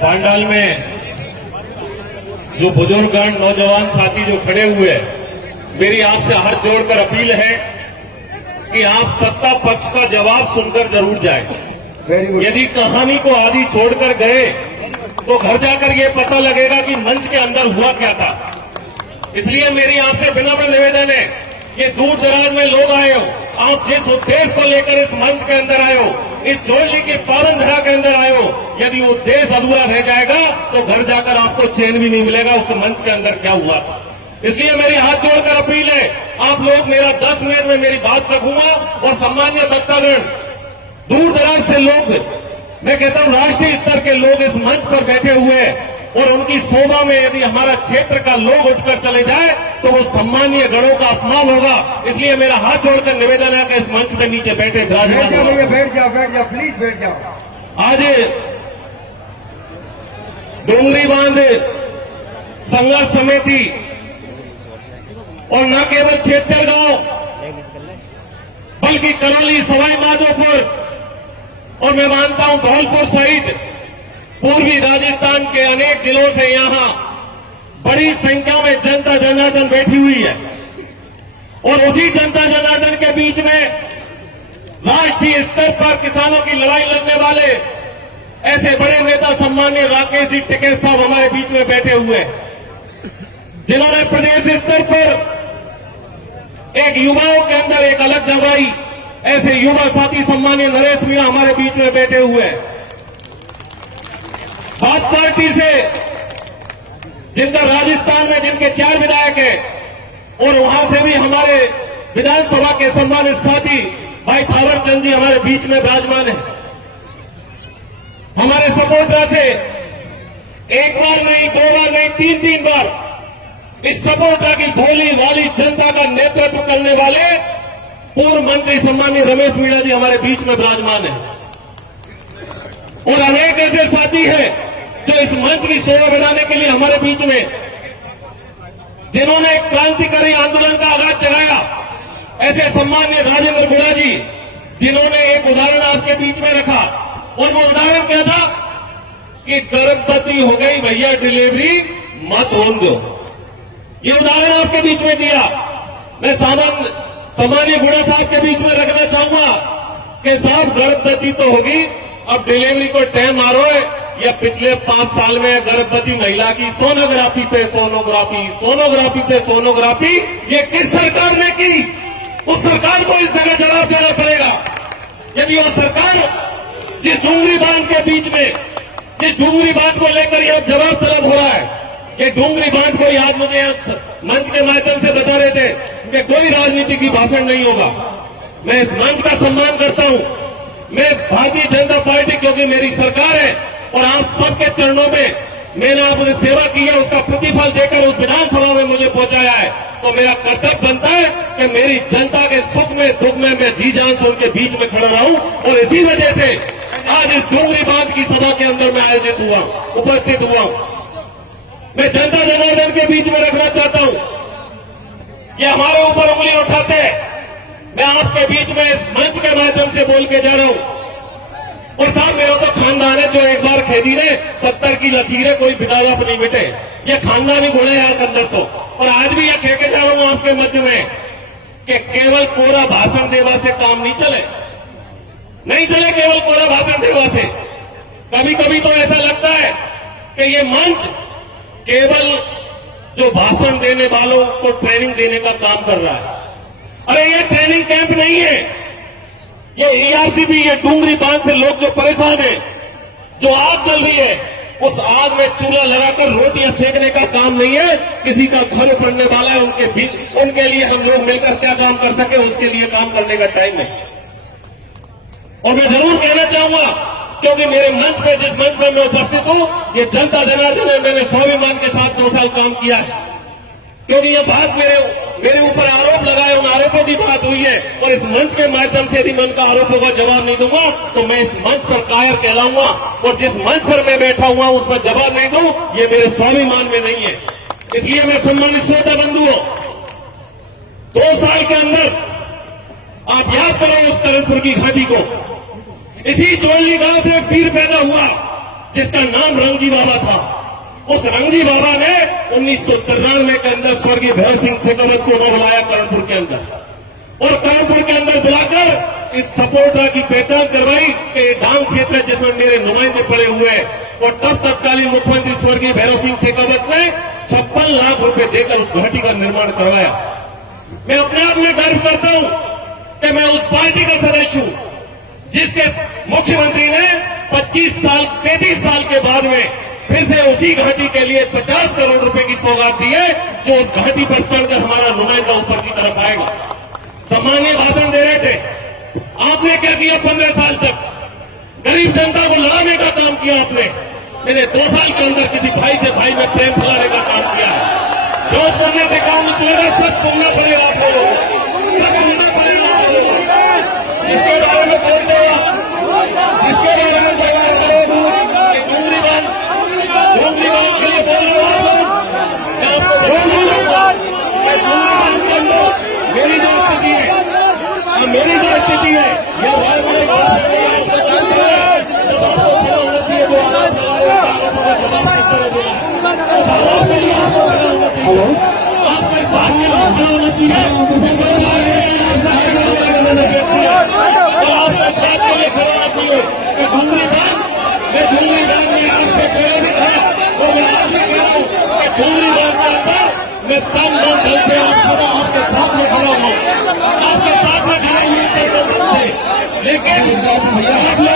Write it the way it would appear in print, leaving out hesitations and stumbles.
पांडाल में जो बुजुर्गगण नौजवान साथी जो खड़े हुए हैं, मेरी आपसे हाथ जोड़कर अपील है कि आप सत्ता पक्ष का जवाब सुनकर जरूर जाएं। यदि कहानी को आधी छोड़कर गए तो घर जाकर ये पता लगेगा कि मंच के अंदर हुआ क्या था। इसलिए मेरी आपसे विनम्र निवेदन है, ये दूर दराज में लोग आए हो, आप जिस उद्देश्य को लेकर इस मंच के अंदर आए हो, इस जोड़ली की पावन धरा के अंदर आए हो, यदि उद्देश्य अधूरा रह जाएगा तो घर जाकर आपको चैन भी नहीं मिलेगा उस मंच के अंदर क्या हुआ था। इसलिए मेरी हाथ जोड़कर अपील है, आप लोग मेरा 10 मिनट में मेरी बात रखूंगा और सम्मान्य वक्तागण, दूर दराज से लोग, मैं कहता हूं राष्ट्रीय स्तर के लोग इस मंच पर बैठे हुए हैं और उनकी शोभा में यदि हमारा क्षेत्र का लोग उठकर चले जाए तो वो सम्मानीय गणों का अपमान होगा। इसलिए मेरा हाथ जोड़कर निवेदन है कि इस मंच में नीचे बैठे विराजमान बैठ जाओ प्लीज बैठ जाओ। आज डोंगरी बांध संघर्ष समिति और न केवल छेत्तरगांव बल्कि कराली, सवाई माधोपुर और मैं मानता हूं धौलपुर सहित पूर्वी राजस्थान के अनेक जिलों से यहां बड़ी संख्या में जनता जनार्दन बैठी हुई है और उसी जनता जनार्दन के बीच में राष्ट्रीय स्तर पर किसानों की लड़ाई लड़ने वाले ऐसे बड़े नेता सम्मान्य राकेश जी टिकैत साहब हमारे बीच में बैठे हुए हैं, जिन्होंने प्रदेश स्तर पर एक युवाओं के अंदर एक अलग जगाई। ऐसे युवा साथी सम्मान्य नरेश मीणा हमारे बीच में बैठे हुए हैं। बात पार्टी से जिनका राजस्थान में जिनके 4 विधायक हैं और वहां से भी हमारे विधानसभा के सम्मानित साथी भाई थावर चंद जी हमारे बीच में विराजमान है। हमारे सपोर्टर से एक बार नहीं, 2 बार नहीं, 3 बार इस सपोर्टर की भोली वाली जनता का नेतृत्व करने वाले पूर्व मंत्री सम्मानीय रमेश मीणा जी हमारे बीच में विराजमान है और अनेक ऐसे साथी हैं जो इस मंच की शोभा बढ़ाने के लिए हमारे बीच में, जिन्होंने एक क्रांतिकारी आंदोलन का आगाज चलाया, ऐसे सम्मानीय राजेंद्र गुड़ा जी, जिन्होंने एक उदाहरण आपके बीच में रखा और वो उदाहरण क्या था कि गर्भवती हो गई भैया डिलीवरी मत होने दो। ये उदाहरण आपके बीच में दिया। मैं सामान्य गुड़ा साहब के बीच में रखना चाहूंगा कि साहब गर्भवती तो होगी, अब डिलीवरी को टाइम मारो है या पिछले 5 साल में गर्भवती महिला की सोनोग्राफी पे सोनोग्राफी ये किस सरकार ने की? उस सरकार को इस जगह जवाब देना पड़ेगा। यदि वो सरकार जिस डूंगरी बांध के बीच में, जिस डूंगरी बांध को लेकर यह जवाब तलब हो रहा है, ये डूंगरी बांध को याद मुझे मंच के माध्यम से बता रहे थे कि कोई राजनीति की भाषण नहीं होगा। मैं इस मंच का सम्मान करता हूं। मैं भारतीय जनता पार्टी, क्योंकि मेरी सरकार है और आप सबके चरणों में मैंने आपने सेवा की है, उसका प्रतिफल देकर उस विधानसभा में मुझे पहुंचाया है, तो मेरा कर्तव्य बनता है कि मेरी जनता के सुख में दुख में मैं जी जान से उनके बीच में खड़ा रहूं। और इसी वजह से आज इस डूंगरी बांध की सभा के अंदर मैं आयोजित हुआ, उपस्थित हुआ। मैं जनता जनार्दन के बीच में रखना चाहता हूं, ये हमारे ऊपर उंगली उठाते हैं, मैं आपके बीच में मंच के माध्यम से बोल के जा रहा हूं। और साहब मेरा तो खानदान है जो एक बार खेदी ने पत्थर की लकीरें कोई बिदाया पर नहीं मिटे, ये खानदानी गुण है यहाँ के अंदर तो। और आज भी यह कह के जा रहा हूं आपके मध्य में कि केवल कोरा भाषण देवा से काम नहीं चले, नहीं चले केवल कोरा भाषण देवा से। कभी कभी तो ऐसा लगता है कि ये मंच केवल जो भाषण देने वालों को ट्रेनिंग देने का काम कर रहा है। अरे ये ट्रेनिंग कैंप नहीं है, ये ईआरसीबी, ये डूंगरी बांध से लोग जो परेशान हैं, जो आग जल रही है, उस आग में चूल्हा लगाकर रोटियां सेकने का काम नहीं है। किसी का घर पड़ने वाला है, उनके लिए हम लोग मिलकर क्या काम कर सके उसके लिए काम करने का टाइम है। और मैं जरूर कहना चाहूंगा, क्योंकि मेरे मंच पे, जिस मंच पर मैं उपस्थित हूं, ये जनता जनार्दन है, मैंने स्वाभिमान के साथ 2 साल काम किया है। क्योंकि ये बात मेरे ऊपर आरोप लगाए, उन आरोपों की बात हुई है और इस मंच के माध्यम से यदि मैं उनका आरोपों का जवाब नहीं दूंगा तो मैं इस मंच पर कायर कहलाऊंगा। और जिस मंच पर मैं बैठा हुआ उस पर जवाब नहीं दूं, ये मेरे स्वाभिमान में नहीं है। इसलिए मैं सम्मानित श्रोता बंधुओं, 2 साल के अंदर आप याद करो उस करणपुर की घाटी को, इसी चोली गांव से एक पीर पैदा हुआ जिसका नाम रंगजी बाबा था। उस रंगजी बाबा ने 1993 के अंदर स्वर्गीय भैरव सिंह शेखावत को बुलाया कर्णपुर के अंदर, और कर्णपुर के अंदर बुलाकर इस सपोर्टर की पहचान करवाई कि डांग क्षेत्र जिसमें मेरे नुमाइंदे पड़े हुए हैं, और तब तत्कालीन मुख्यमंत्री स्वर्गीय भैरव सिंह शेखावत ने 56 लाख रुपए देकर उस घाटी का निर्माण करवाया। मैं अपने आप में गर्व करता हूं कि मैं उस पार्टी का सदस्य हूं जिसके मुख्यमंत्री ने 33 साल के बाद में फिर से उसी घाटी के लिए 50 करोड़ रुपए की सौगात दी है, जो उस घाटी पर चढ़कर हमारा नुमाइंदा ऊपर की तरफ आएगा। सम्मानीय भाषण दे रहे थे, आपने क्या किया 15 साल तक? गरीब जनता को लड़ाने का काम किया आपने। मैंने 2 साल के अंदर किसी भाई से भाई में प्रेम फैलाने का काम किया है। जो सुनने से काम चलेगा सब सुनना पड़ेगा आप लोगों को, सब सुनना पड़ेगा आप लोगों को। जिसके बारे में बोलते हो, जिसके बारे में बोलते हो कि डूंगरी बांध के लिए बोल रहे हो आप लोग, मैं आपको बोलूंगा कि डूंगरी बांध के अंदर मेरी जो स्थिति है, मेरी जो स्थिति है, यह राजनीतिक भाषण नहीं है। आपको जानते हैं जब आपको खड़ा होना चाहिए जो आवाज लगा रहे हो, आपको जवाब किस तरह देना, जवाब के लिए आपको खड़ा होना चाहिए, आपको इस बात के लिए खड़ा होना चाहिए। तो आपको इस बात के लिए खड़ा होना चाहिए कि डूंगरी बांध, मैं डूंगरी बांध में आपसे पहले भी था, और मैं आज भी कह रहा हूं कि डूंगरी बांध के अंदर मैं तन मन धन से आपके साथ में खड़ा हूं, आपके साथ में खड़ा हूं से। लेकिन आप लोग